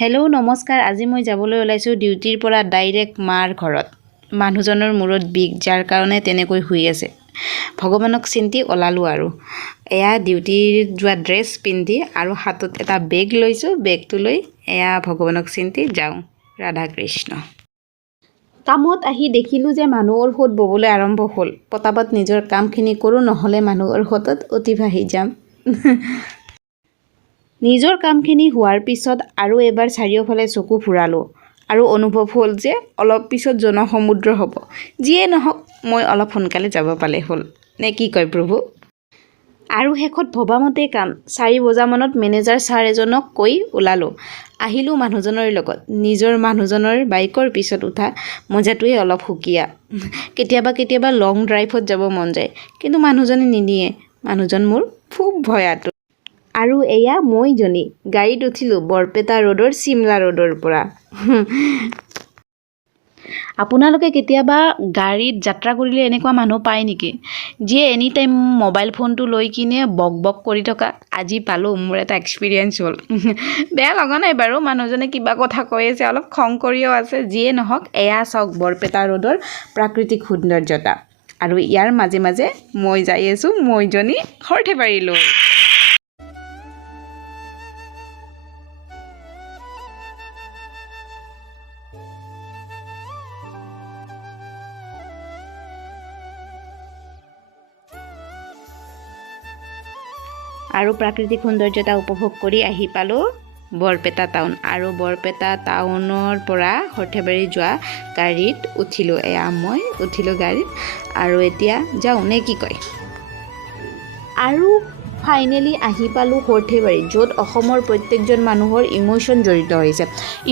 Hello' নমস্কাৰ। আজি মই যাবলৈ ওলাইছোঁ ডিউটিৰ পৰা ডাইৰেক্ট মাৰ ঘৰত। মানুহজনৰ মূৰত বিষ, যাৰ কাৰণে তেনেকৈ শুই আছে। ভগৱানক চিন্তি ওলালোঁ আৰু এয়া ডিউটিৰ যোৱা ড্ৰেছ পিন্ধি আৰু হাতত এটা বেগ লৈছোঁ। বেগটো লৈ এয়া ভগৱানক চিন্তি যাওঁ। ৰাধা কৃষ্ণ। কামত আহি দেখিলোঁ যে মানুহৰ সোঁত ববলৈ আৰম্ভ হ'ল। পটাপট নিজৰ কামখিনি কৰোঁ, নহ'লে মানুহৰ সোঁতত অতিবাহি যাম। নিজৰ কামখিনি হোৱাৰ পিছত আৰু এবাৰ চাৰিওফালে চকু ফুৰালোঁ আৰু অনুভৱ হ'ল যে অলপ পিছত জনসমুদ্ৰ হ'ব। যিয়ে নহওক, মই অলপ সোনকালে যাব পালে হ'ল, নে কি কয় প্ৰভু? আৰু শেষত ভবামতে কাম। 4 বজামানত মেনেজাৰ ছাৰ এজনক কৈ ওলালোঁ। আহিলোঁ মানুহজনৰ লগত। নিজৰ মানুহজনৰ বাইকৰ পিছত উঠা মজাটোৱে অলপ সুকীয়া। কেতিয়াবা লং ড্ৰাইভত যাব মন যায়, কিন্তু মানুহজনে নিনিয়ে। মানুহজন মোৰ খুব ভয়াতু। আৰু এয়া মইজনী। গাড়ীত উঠিলোঁ বৰপেটা ৰোডৰ চিমলা ৰোডৰ পৰা। আপোনালোকে কেতিয়াবা গাড়ীত যাত্ৰা কৰিলে এনেকুৱা মানুহ পায় নেকি, যিয়ে এনি টাইম মোবাইল ফোনটো লৈ কিনে বক কৰি থকা? আজি পালোঁ, মোৰ এটা এক্সপিৰিয়েঞ্চ হ'ল। বেয়া লগা নাই বাৰু, মানুহজনে কিবা কথা কৈ আছে, অলপ খং কৰিও আছে। যিয়ে নহওক, এয়া চাওক বৰপেটা ৰোডৰ প্ৰাকৃতিক সৌন্দৰ্যতা। আৰু ইয়াৰ মাজে মাজে মই যাই আছোঁ মইজনী সৰ্থেবাৰীলৈ। আৰু প্ৰাকৃতিক সৌন্দৰ্যতা উপভোগ কৰি আহি পালোঁ বৰপেটা টাউন। আৰু বৰপেটা টাউনৰ পৰা সৰ্থেবাৰী যোৱা গাড়ীত উঠিলোঁ। এয়া মই উঠিলোঁ গাড়ীত আৰু এতিয়া যাওঁ, নে কি কয়? আৰু ফাইনেলি আহি পালোঁ সৰ্থেবাৰী, য'ত অসমৰ প্ৰত্যেকজন মানুহৰ ইম'শ্যন জড়িত হৈছে।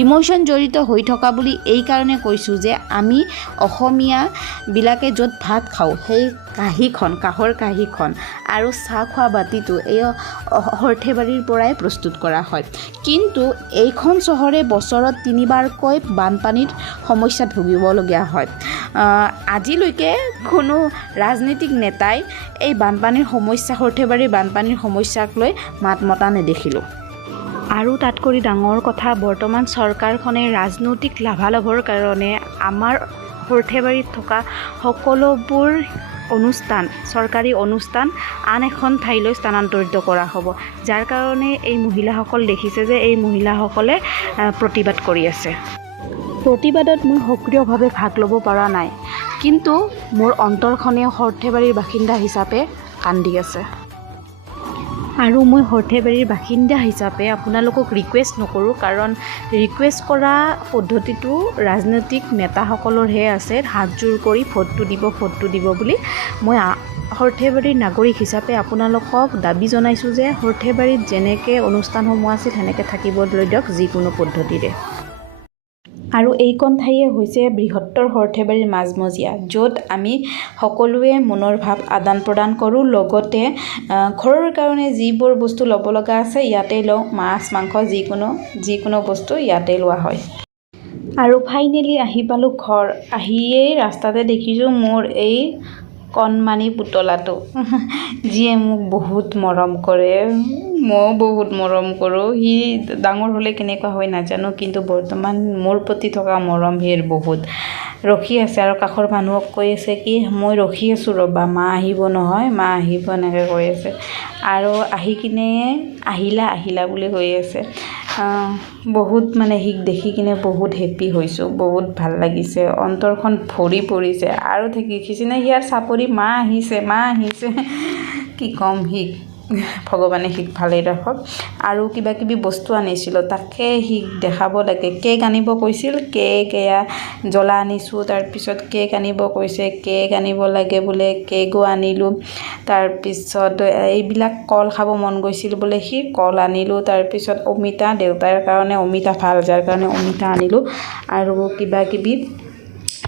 ইম'শ্যন জড়িত হৈ থকা বুলি এই কাৰণে কৈছোঁ যে আমি অসমীয়াবিলাকে য'ত ভাত খাওঁ, সেই কাঁহীখন, কাঁহৰ কাঁহীখন আৰু চাহ খোৱা বাতিটো এই সৰ্থেবাৰীৰ পৰাই প্ৰস্তুত কৰা হয়। কিন্তু এইখন চহৰে বছৰত 3 বাৰকৈ বানপানীৰ সমস্যাত ভুগিবলগীয়া হয়। আজিলৈকে কোনো ৰাজনৈতিক নেতাই এই বানপানীৰ সমস্যা, সৰ্থেবাৰীৰ বানপানীৰ সমস্যাক লৈ মাত মতা নেদেখিলোঁ। আৰু তাতকৈ ডাঙৰ কথা, বৰ্তমান চৰকাৰখনে ৰাজনৈতিক লাভালাভৰ কাৰণে আমাৰ সৰ্থেবাৰীত থকা সকলোবোৰ অনুষ্ঠান, চৰকাৰী অনুষ্ঠান আন এখন ঠাইলৈ স্থানান্তৰিত কৰা হ'ব। যাৰ কাৰণে এই মহিলাসকল দেখিছে যে এই মহিলাসকলে প্ৰতিবাদ কৰি আছে। প্ৰতিবাদত মই সক্ৰিয়ভাৱে ভাগ ল'ব পৰা নাই, কিন্তু মোৰ অন্তৰখনে সৰ্থেবাৰীৰ বাসিন্দা হিচাপে কান্দি আছে। আৰু মই সৰ্থেবাৰীৰ বাসিন্দা হিচাপে আপোনালোকক ৰিকুৱেষ্ট নকৰোঁ, কাৰণ ৰিকুৱেষ্ট কৰা পদ্ধতিটো ৰাজনৈতিক নেতাসকলৰহে আছে, হাতযোৰ কৰি ভোটটো দিব বুলি। মই সৰ্থেবাৰীৰ নাগৰিক হিচাপে আপোনালোকক দাবী জনাইছোঁ যে সৰ্থেবাৰীত যেনেকৈ অনুষ্ঠানসমূহ আছিল সেনেকৈ থাকিবলৈ দিয়ক, যিকোনো পদ্ধতিৰে। আৰু এইকণ ঠাইয়ে হৈছে বৃহত্তৰ সৰ্থেবাৰীৰ মাজমজিয়া, য'ত আমি সকলোৱে মনৰ ভাৱ আদান প্ৰদান কৰোঁ। লগতে ঘৰৰ কাৰণে যিবোৰ বস্তু ল'ব লগা আছে ইয়াতে লওঁ। মাছ মাংস যিকোনো বস্তু ইয়াতে লোৱা হয়। আৰু ফাইনেলি আহি পালোঁ ঘৰ। আহিয়েই ৰাস্তাতে দেখিছোঁ মোৰ এই কণমানি পুতলাটো, যিয়ে মোক বহুত মৰম কৰে। ময়ো বহুত মৰম কৰোঁ। সি ডাঙৰ হ'লে কেনেকুৱা হয় নাজানো, কিন্তু বৰ্তমান মোৰ প্ৰতি থকা মৰম সিৰ বহুত। ৰখি আছে আৰু কাষৰ মানুহক কৈ আছে কি, মই ৰখি আছোঁ ৰ'বা, মা আহিব নহয়, মা আহিব, এনেকৈ কৈ আছে। আৰু আহি কিনে আহিলা বুলি কৈ আছে। বহুত মানে সিক দেখি কিনে বহুত হেপ্পী হৈছোঁ, বহুত ভাল লাগিছে, অন্তৰখন ভৰি পৰিছে। আৰু দেখিছে নে ইয়াৰ চাপৰি, মা আহিছে। কি ক'ম, সিক ভগৱানে সিক ভালেই ৰাখক। আৰু কিবাকিবি বস্তু আনিছিলোঁ, তাকে সিক দেখাব লাগে। কেক আনিব কৈছিল, কেক এয়া জ্বলা আনিছোঁ। তাৰপিছত কেক আনিব কৈছে, কেক আনিব লাগে বোলে, কেকো আনিলোঁ। তাৰপিছত এইবিলাক কল খাব মন গৈছিল বোলে, সি কল আনিলোঁ। তাৰপিছত অমিতা, দেউতাৰ কাৰণে অমিতা ভাল, যাৰ কাৰণে অমিতা আনিলোঁ। আৰু কিবাকিবি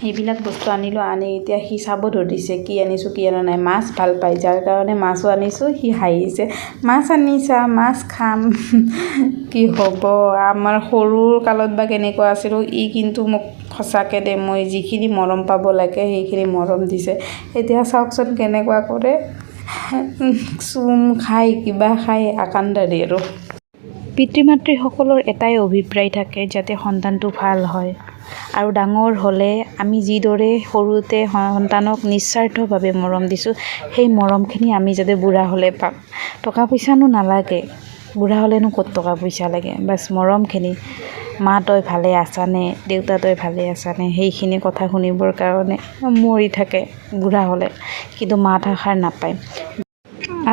এইবিলাক বস্তু আনিলোঁ। আনি এতিয়া সি চাব ধৰিছে কি আনিছোঁ কি আনা নাই। মাছ ভাল পায়, যাৰ কাৰণে মাছো আনিছোঁ। সি হাঁহিছে, মাছ আনিছা, মাছ খাম। কি হ'ব, আমাৰ সৰুৰ কালত বা কেনেকুৱা আছিলোঁ। ই কিন্তু মোক সঁচাকৈ দে, মই যিখিনি মৰম পাব লাগে সেইখিনি মৰম দিছে। এতিয়া চাওকচোন কেনেকুৱা কৰে, চুম খাই কিবা খাই আকাণ্ডাৰী আৰু। পিতৃ মাতৃসকলৰ এটাই অভিপ্ৰায় থাকে যাতে সন্তানটো ভাল হয় আৰু ডাঙৰ হ'লে আমি যিদৰে সৰুতে সন্তানক নিস্বাৰ্থভাৱে মৰম দিছোঁ সেই মৰমখিনি আমি যাতে বুঢ়া হ'লে পাম। টকা পইচানো নালাগে, বুঢ়া হ'লেনো ক'ত টকা পইচা লাগে, বাছ মৰমখিনি। মা তই ভালে আছানে, দেউতা তই ভালে আছানে, সেইখিনি কথা শুনিবৰ কাৰণে মৰি থাকে বুঢ়া হ'লে, কিন্তু মাত এষাৰ নাপায়।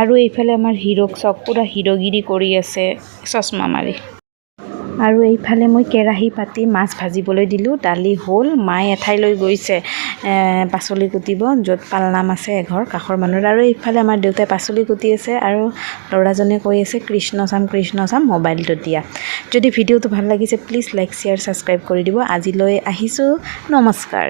আৰু এইফালে আমাৰ হিৰক চক পূৰা হিৰগিৰি কৰি আছে চশমা মাৰি। আৰু এইফালে মই কেৰাহী পাতি মাছ ভাজিবলৈ দিলোঁ, দালি হ'ল, মায়ে এঠাইলৈ গৈছে পাচলি কুটিব, য'ত পালনাম আছে এঘৰ কাষৰ মানুহৰ। আৰু এইফালে আমাৰ দেউতাই পাচলি কুটি আছে আৰু ল'ৰাজনে কৈ আছে কৃষ্ণ চাম মোবাইলটো দিয়া। যদি ভিডিঅ'টো ভাল লাগিছে প্লিজ লাইক শ্বেয়াৰ ছাবস্ক্ৰাইব কৰি দিব। আজিলৈ আহিছোঁ, নমস্কাৰ।